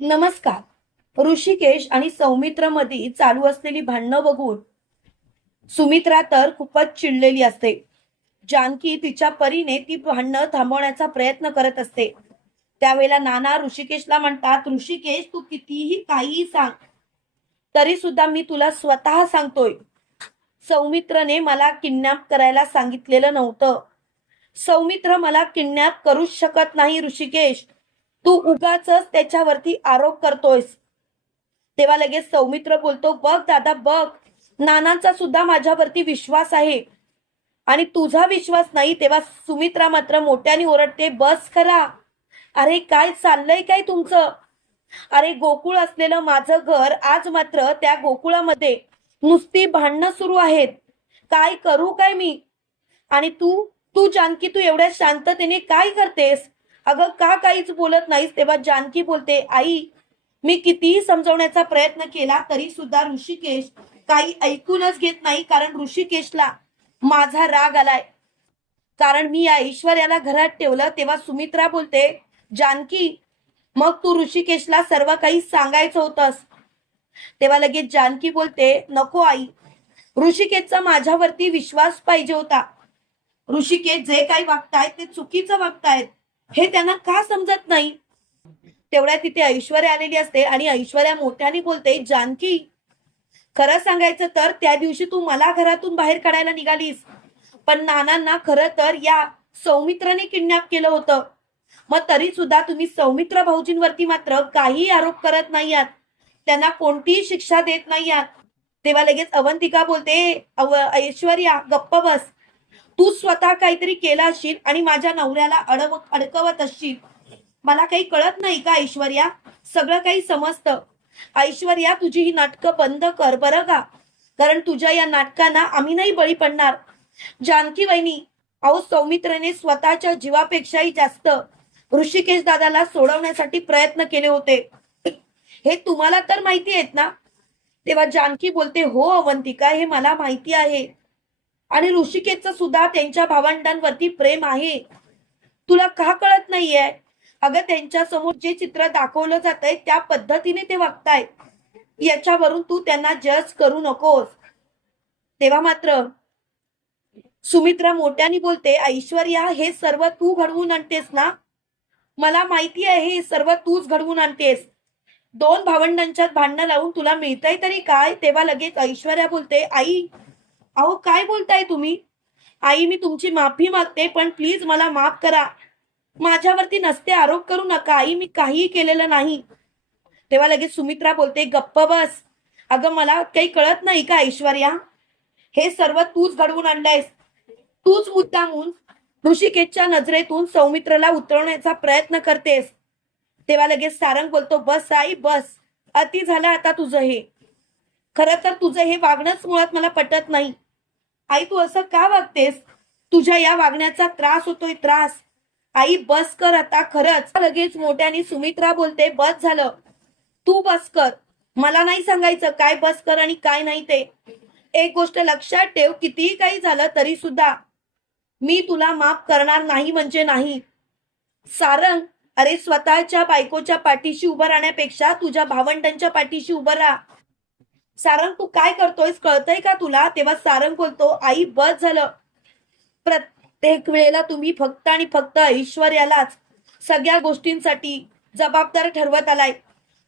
नमस्कार. ऋषिकेश आणि सौमित्रमध्ये चालू असलेली भांडणं बघून सुमित्रा तर खूपच चिडलेली असते. जानकी तिच्या परीने ती भांडणं थांबवण्याचा प्रयत्न करत असते. त्यावेळेला नाना ऋषिकेशला म्हणतात ऋषिकेश तू कितीही काहीही सांग तरी सुद्धा मी तुला स्वतः सांगतोय. सौमित्रने मला किडनॅप करायला सांगितलेलं नव्हतं. सौमित्र मला किडनॅप करूच शकत नाही ऋषिकेश. तू उगाच त्याच्यावरती आरोप करतोयस. तेव्हा लगेच सौमित्र बोलतो बघ दादा बघ. नानांचा सुद्धा माझ्यावरती विश्वास आहे. आणि तुझा विश्वास नाही तेव्हा सुमित्रा मात्र मोठ्याने ओरडते बस करा अरे काय चाललंय काय तुमचं? अरे गोकुळ असलेलं माझं घर आज मात्र त्या गोकुळामध्ये. नुसती भांडणं सुरू आहेत. काय करू काय मी? आणि तू तू जानकी तू एवढ्या शांततेने काय करतेस? अगं का काहीच बोलत नाहीस? तेव्हा जानकी बोलते आई मी कितीही समजवण्याचा प्रयत्न केला तरी सुद्धा ऋषिकेश काही ऐकूनच घेत नाही कारण ऋषिकेशला माझा राग आलाय. कारण मी या ऐश्वर्याला घरात ठेवलं तेव्हा सुमित्रा बोलते जानकी मग तू ऋषिकेशला सर्व काही सांगायचं होतंस. तेव्हा लगेच जानकी बोलते नको आई ऋषिकेशचा माझ्यावरती विश्वास पाहिजे होता. ऋषिकेश जे काही वागतायत ते चुकीचं वागतायत. हे त्यांना का समजत नाही? तेवढ्या तिथे ऐश्वर्या आलेली असते आणि ऐश्वर्या मोठ्याने बोलते जानकी खरं सांगायचं तर त्या दिवशी तू मला घरातून बाहेर काढायला निघालीस. पण नानांना खरं तर या सौमित्राने किडनॅप केलं होतं. मग तरी सुद्धा तुम्ही सौमित्र भाऊजींवरती मात्र काही आरोप करत नाही आहात त्यांना कोणतीही शिक्षा देत नाही आहात तेव्हा लगेच अवंतिका बोलते अव ऐश्वर्या गप्प बस. तू स्वतः काहीतरी केला असशील आणि माझ्या नवऱ्याला अडव अडकवत असशील. मला काही कळत नाही का ऐश्वर्या? सगळं काही समजतं. ऐश्वर्या तुझी ही नाटकं बंद कर बरं का? कारण तुझ्या या नाटकांना आम्ही नाही बळी पडणार. जानकी वहिनी अहो सौमित्रने स्वतःच्या जीवापेक्षाही जास्त ऋषिकेश दादाला सोडवण्यासाठी प्रयत्न केले होते. हे तुम्हाला तर माहिती आहेत ना? तेव्हा जानकी बोलते हो अवंतिका हे मला माहिती आहे. आणि ऋषिकेशचं सुद्धा त्यांच्या भावंडांवरती प्रेम आहे. तुला का कळत नाहीये? अगं त्यांच्यासमोर जे चित्र दाखवलं जात आहे त्या पद्धतीने ते वागताय याच्यावरून तू त्यांना जज करू नकोस. तेव्हा मात्र सुमित्रा मोठ्याने बोलते ऐश्वर्या हे सर्व तू घडवून आणतेस ना? मला माहिती आहे हे सर्व तूच घडवून आणतेस. दोन भावंडांच्यात भांडणं लावून तुला मिळतंय तरी काय? तेव्हा लगेच ऐश्वर्या बोलते आई अहो काय बोलताय तुम्ही? आई मी तुमची माफी मागते पण प्लीज मला माफ करा. माझ्यावरती नसते आरोप करू नका. आई मी काहीही केलेलं नाही. तेव्हा लगेच सुमित्रा बोलते गप्प बस. अगं मला काही कळत नाही का ऐश्वर्या? हे सर्व तूच घडवून आणलंयस. तूच मुद्दामून ऋषिकेशच्या नजरेतून सौमित्रला उतरवण्याचा प्रयत्न करतेस. तेव्हा लगेच सारंग बोलतो बस आई बस. अति झालं आता तुझं हे. खरं तर तुझं हे वागणंच मुळात मला पटत नाही. आई तू असं का वागतेस? तुझ्या या वागण्याचा त्रास होतोय त्रास. आई बस कर आता खरंच. लगेच मोठ्याने सुमित्रा बोलते बस झालं. तू बस कर. मला नाही सांगायचं काय बस कर आणि काय नाही ते. एक गोष्ट लक्षात ठेव कितीही काही झालं तरी सुद्धा मी तुला माफ करणार नाही म्हणजे नाही. सारंग अरे स्वतःच्या बायकोच्या पाठीशी उभं राहण्यापेक्षा तुझ्या भावंडांच्या पाठीशी उभं राहा. सारंग तू काय करतोयस? कळतंय का तुला? तेव्हा सारंग बोलतो आई बस झालं. प्रत्येक वेळेला तुम्ही फक्त आणि फक्त ऐश्वर्यालाच सगळ्या गोष्टींसाठी जबाबदार ठरवत आलाय.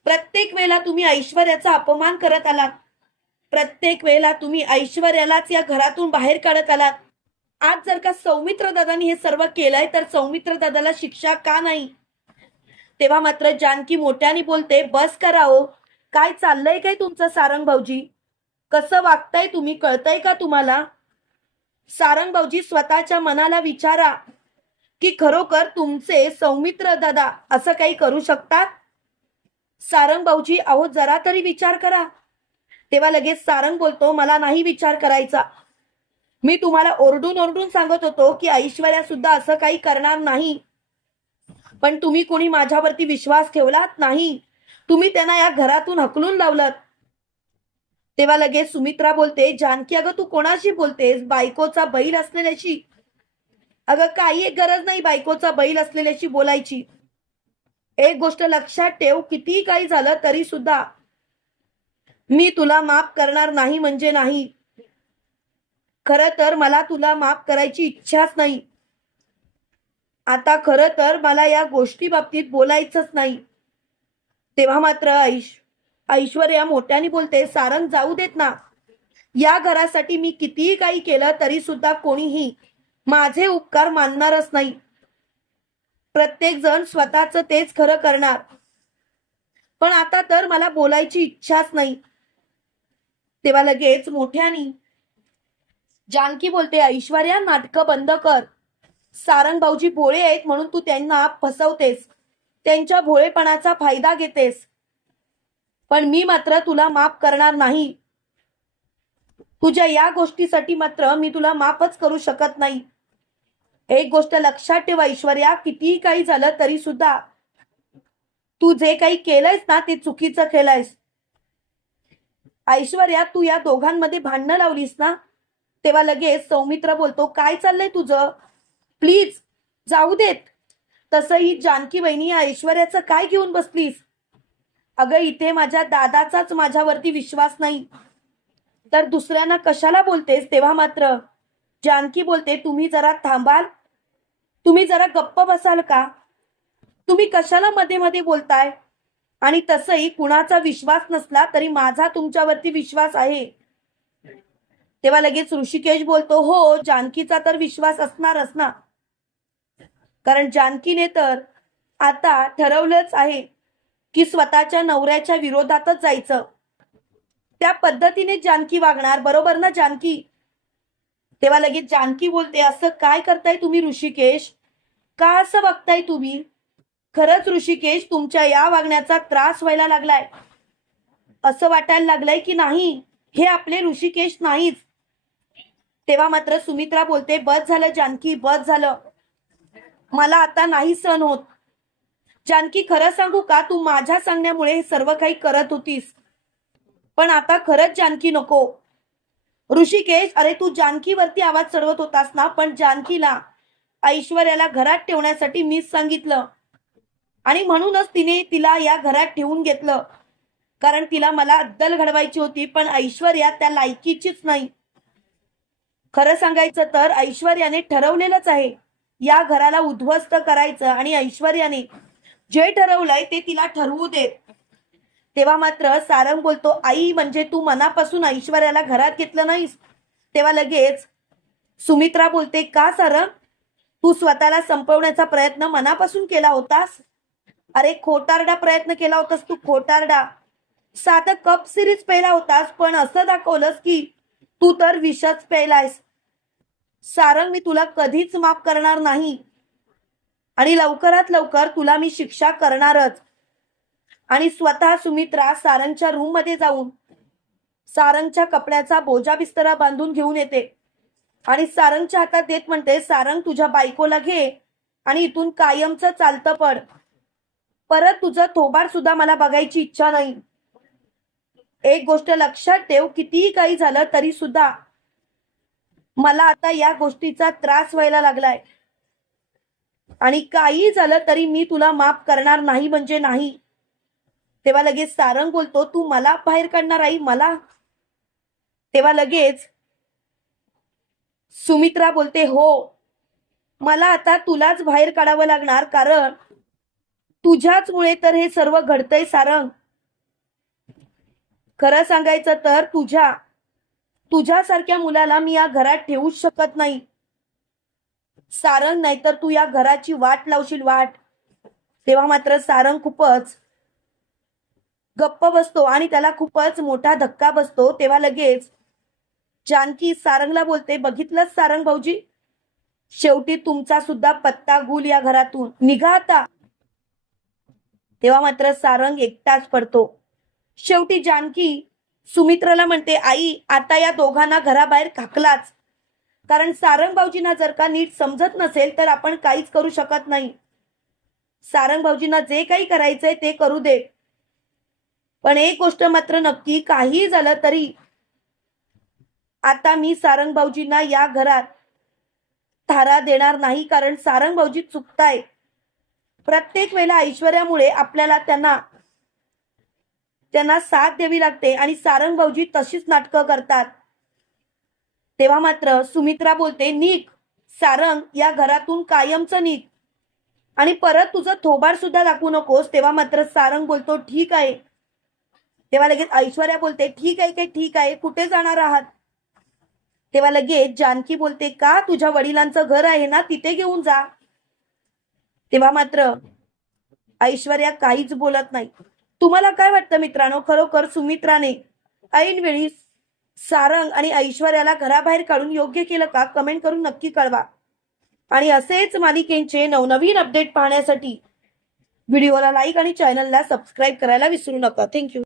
प्रत्येक वेळेला तुम्ही ऐश्वर्याचा अपमान करत आलात. प्रत्येक वेळेला तुम्ही ऐश्वर्यालाच या घरातून बाहेर काढत आलात. आज जर का सौमित्र दादानी हे सर्व केलंय तर सौमित्र दादाला शिक्षा का नाही? तेव्हा मात्र जानकी मोठ्याने बोलते बस करा हो. काय चाललंय काय तुमचं सारंग भाऊजी? कसं वागताय तुम्ही? कळतंय का तुम्हाला? सारंग भाऊजी स्वतःच्या मनाला विचारा की खरोखर तुमचे सौमित्र दादा असं काही करू शकतात? सारंग भाऊजी अहो जरा तरी विचार करा. तेव्हा लगेच सारंग बोलतो मला नाही विचार करायचा. मी तुम्हाला ओरडून ओरडून सांगत होतो की ऐश्वर्या सुद्धा असं काही करणार नाही. पण तुम्ही कोणी माझ्यावरती विश्वास ठेवलात नाही. तुम्ही त्यांना या घरातून हकलून लावलात. तेव्हा लगेच सुमित्रा बोलते जानकी अगं तू कोणाशी बोलतेस? बायकोचा बैल असलेल्याशी. अगं काही एक गरज नाही बायकोचा बैल असलेल्याशी बोलायची. एक गोष्ट लक्षात ठेव किती काही झालं तरी सुद्धा मी तुला माफ करणार नाही म्हणजे नाही. खरं तर मला तुला माफ करायची इच्छाच नाही. आता खरं तर मला या गोष्टी बाबतीत बोलायचंच नाही. तेव्हा मात्र ऐश ऐश्वर्या मोठ्याने बोलते सारंग जाऊ देत ना. या घरासाठी मी कितीही काही केलं तरी सुद्धा कोणीही माझे उपकार मानणारच नाही. प्रत्येक जण स्वतःच तेच खरं करणार. पण आता तर मला बोलायची इच्छाच नाही. तेव्हा लगेच मोठ्यानी जानकी बोलते ऐश्वर्या नाटकं बंद कर. सारंग भाऊजी भोळे आहेत म्हणून तू त्यांना फसवतेस. त्यांच्या भोळेपणाचा फायदा घेतेस. पण मी मात्र तुला माफ करणार नाही. तुझ्या या गोष्टीसाठी मात्र मी तुला माफच करू शकत नाही. एक गोष्ट लक्षात ठेवा ऐश्वर्या कितीही काही झालं तरी सुद्धा. तू जे काही केलंयस ना ते चुकीचं केलंयस. ऐश्वर्या तू या दोघांमध्ये भांडणं लावलीस ना तेव्हा लगेच सौमित्र बोलतो काय चाललंय तुझं? प्लीज जाऊ देत. तसंही जानकी बहिणी या ऐश्वर्याचं काय घेऊन बसलीस? अगं इथे माझ्या दादाचाच माझ्यावरती विश्वास नाही. तर दुसऱ्यांना कशाला बोलतेस तेव्हा मात्र? जानकी बोलते तुम्ही जरा थांबाल. तुम्ही जरा गप्प बसाल का? तुम्ही कशाला मध्ये मध्ये बोलताय? आणि तसंही कुणाचा विश्वास नसला तरी माझा तुमच्यावरती विश्वास आहे. तेव्हा लगेच ऋषिकेश बोलतो हो जानकीचा तर विश्वास असणारच ना कारण जानकीने तर आता ठरवलंच आहे की स्वतःच्या नवऱ्याच्या विरोधातच जायचं. त्या पद्धतीने जानकी वागणार बरोबर ना जानकी? तेव्हा लगेच जानकी बोलते असं काय करताय तुम्ही ऋषिकेश? का असं बघताय तुम्ही? खरंच ऋषिकेश तुमच्या या वागण्याचा त्रास व्हायला लागलाय. असं वाटायला लागलंय की नाही? हे आपले ऋषिकेश नाहीच. तेव्हा मात्र सुमित्रा बोलते बस झालं जानकी बस झालं. मला आता नाही सण होत. जानकी खरं सांगू का? तू माझ्या सांगण्यामुळे हे सर्व काही करत होतीस. पण आता खरंच जानकी नको. ऋषिकेश अरे तू जानकीवरती आवाज चढवत होतास ना पण जानकीला ऐश्वर्याला घरात ठेवण्यासाठी मीच सांगितलं. आणि म्हणूनच तिने तिला या घरात ठेवून घेतलं. कारण तिला मला अद्दल घडवायची होती पण ऐश्वर्या त्या लायकीचीच नाही. खरं सांगायचं तर ऐश्वर्याने ठरवलेलंच आहे. या घराला उद्ध्वस्त करायचं आणि ऐश्वर्याने जे ठरवलंय ते तिला ठरवू देत तेव्हा मात्र सारंग बोलतो आई म्हणजे तू मनापासून ऐश्वर्याला घरात घेतलं नाहीस? तेव्हा लगेच सुमित्रा बोलते का सारंग? तू स्वतःला संपवण्याचा प्रयत्न मनापासून केला होतास? अरे खोटारडा प्रयत्न केला होतास तू खोटारडा. साधं कप सिरीज प्यायला होतास पण असं दाखवलंस की तू तर विषच प्यायलायस. सारंग मी तुला कधीच माफ करणार नाही. आणि लवकरात लवकर तुला मी शिक्षा करणारच. आणि स्वतः सुमित्रा सारंगच्या रूममध्ये जाऊन सारंगच्या कपड्याचा बोजा बिस्तरा बांधून घेऊन येते. आणि सारंगच्या हातात देत म्हणते सारंग तुझ्या बायकोला घे आणि इथून कायमचं चालतं पड. परत तुझं थोबार सुद्धा मला बघायची इच्छा नाही. एक गोष्ट लक्षात ठेव कितीही काही झालं तरी सुद्धा मला आता या गोष्टीचा त्रास व्हायला लागलाय. आणि काही झालं तरी मी तुला माफ करणार नाही म्हणजे नाही. तेव्हा लगेच सारंग बोलतो तू मला बाहेर काढणार आई मला. तेव्हा लगेच सुमित्रा बोलते हो मला आता तुलाच बाहेर काढावं लागणार कारण तुझ्याच मुळे तर हे सर्व घडतंय सारंग. खरं सांगायचं तर तुझ्या तुझ्यासारख्या मुलाला मी या घरात ठेवूच शकत नाही. सारंग नाहीतर तू या घराची वाट लावशील वाट. तेव्हा मात्र सारंग खूपच गप्प बसतो आणि त्याला खूपच मोठा धक्का बसतो. तेव्हा लगेच जानकी सारंगला बोलते बघितलंच सारंग भाऊजी? शेवटी तुमचा सुद्धा पत्ता गुल या घरातून. निघा आता. तेव्हा मात्र सारंग एकटाच पडतो. शेवटी जानकी सुमित्राला म्हणते आई आता या दोघांना घराबाहेर खाकलाच कारण सारंग भाऊजींना जर का नीट समजत नसेल तर आपण काहीच करू शकत नाही. सारंग भाऊजींना जे काही करायचंय ते करू दे. पण एक गोष्ट मात्र नक्की काही झालं तरी आता मी सारंग भाऊजींना या घरात थारा देणार नाही कारण सारंग भाऊजी चुकताय. प्रत्येक वेळेला ऐश्वर्यामुळे आपल्याला त्यांना त्यांना साथ द्यावी लागते आणि सारंग भाऊजी तशीच नाटकं करतात. तेव्हा मात्र सुमित्रा बोलते निक सारंग या घरातून कायमचं निक. आणि परत तुझं थोबार सुद्धा दाखवू नकोस. तेव्हा मात्र सारंग बोलतो ठीक आहे. तेव्हा लगेच ऐश्वर्या बोलते ठीक आहे काय ठीक आहे कुठे जाणार आहात? तेव्हा लगेच जानकी बोलते का तुझ्या वडिलांचं घर आहे ना तिथे घेऊन जा. तेव्हा मात्र ऐश्वर्या काहीच बोलत नाही. तुम्हाला काय वाटतं मित्रांनो? खरोखर सुमित्राने ऐनवेळी सारंग आणि ऐश्वर्याला घराबाहेर काढून योग्य केलं का? कमेंट करून नक्की कळवा. आणि असेच मालिकेंचे नवनवीन अपडेट पाहण्यासाठी व्हिडिओला लाईक आणि चॅनलला सबस्क्राईब करायला विसरू नका. थँक्यू